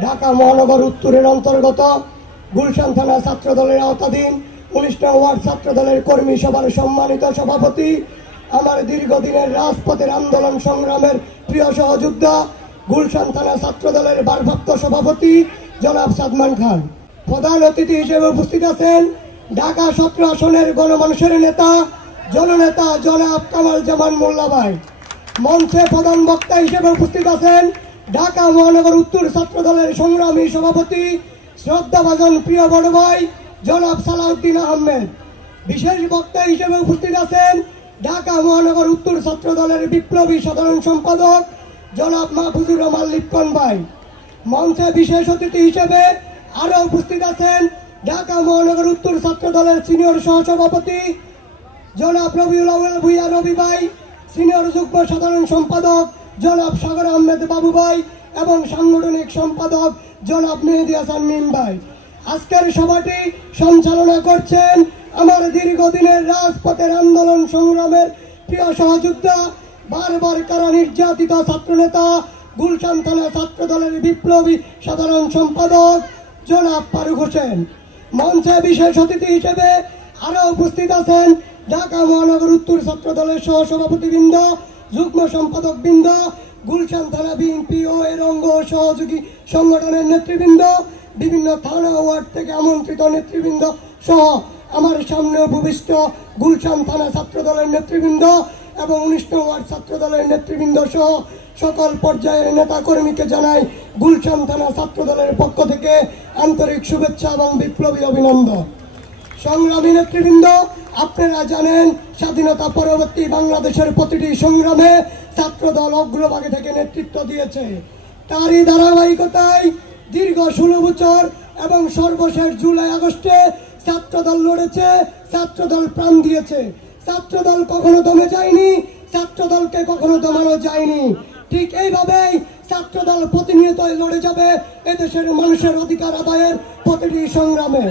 ঢাকা মহানগর উত্তরের অন্তর্গত গুলশান থানা ছাত্র দলের আওতাধীন ১৯ নং ওয়ার্ড ছাত্র দলের কর্মী সভার সম্মানিত সভাপতি, আমার দীর্ঘদিনের রাজপথের আন্দোলন সংগ্রামের প্রিয় সহযোদ্ধা, গুলশান থানা ছাত্র দলের ভারপ্রাপ্ত সভাপতি জনাব সাদমান খান। প্রধান অতিথি হিসেবে উপস্থিত আছেন ঢাকা ১৭ আসনের গণমানুষের নেতা জননেতা জনাব কামাল জামান মোল্লা ভাই। মঞ্চে প্রধান বক্তা হিসেবে উপস্থিত আছেন ঢাকা মহানগর উত্তর ছাত্র দলের সংগ্রামী সভাপতি শ্রদ্ধাভাজন প্রিয় বড় ভাই জনাব সালাউদ্দিন আহমেদ। বিশেষ বক্তা হিসেবে উপস্থিত আছেন ঢাকা মহানগর উত্তর ছাত্র দলের বিপ্লবী সাধারণ সম্পাদক জনাব মাহফুজুর রহমান লিপন ভাই। মঞ্চে বিশেষ অতিথি হিসেবে আরো উপস্থিত আছেন ঢাকা মহানগর উত্তর ছাত্র দলের সিনিয়র সহসভাপতি জনাব রবিউল আউয়াল ভুইয়া রবি ভাই, সিনিয়র যুগ্ম সাধারণ সম্পাদক জনাব সাগর আহমেদ বাবু ভাই এবং সাংগঠনিক সম্পাদক জনাব মেহেদী হাসান মিম ভাই। আজকের সভাটি সঞ্চালনা করছেন আমার দীর্ঘদিনের রাজপথের আন্দোলন সংগ্রামের প্রিয় সহযোদ্ধা, বারবার কারা নির্যাতিত ছাত্রনেতা, গুলশান থানা ছাত্র দলের বিপ্লবী সাধারণ সম্পাদক জনাব ফারুক হোসেন। মঞ্চে বিশেষ অতিথি হিসেবে আরো উপস্থিত আছেন ঢাকা মহানগর উত্তর ছাত্র দলের সহসভাপতিবৃন্দ, যুগ্ম সম্পাদক বৃন্দ, গুলশান থানা বিএনপি ও এর অঙ্গ সহযোগী সংগঠনের নেতৃবৃন্দ, বিভিন্ন থানা ওয়ার্ড থেকে আমন্ত্রিত নেতৃবৃন্দ সহ আমার সামনে উপবিষ্ট গুলশান থানা ছাত্র দলের নেতৃবৃন্দ এবং ১৯ নং ওয়ার্ড ছাত্র দলের নেতৃবৃন্দ সহ সকল পর্যায়ের নেতা কর্মীকে জানাই গুলশান থানা ছাত্র দলের পক্ষ থেকে আন্তরিক শুভেচ্ছা এবং বিপ্লবী অভিনন্দন। সংগ্রামী নেতৃবৃন্দ, আপনারা জানেন স্বাধীনতা পরবর্তী বাংলাদেশের প্রতিটি সংগ্রামে ছাত্র দল অগ্রভাগে থেকে নেতৃত্ব দিয়েছে। তারই ধারাবাহিকতায় দীর্ঘ ১৬ বছর এবং সর্বশেষ জুলাই আগস্টে ছাত্র দল লড়েছে, ছাত্র দল প্রাণ দিয়েছে। ছাত্র দল কখনো দমে যায়নি, ছাত্র দলকে কখনো দমানো যায়নি। ঠিক এইভাবেই ছাত্র দল প্রতিনিয়তই লড়ে যাবে এদেশের মানুষের অধিকার আদায়ের প্রতিটি সংগ্রামে।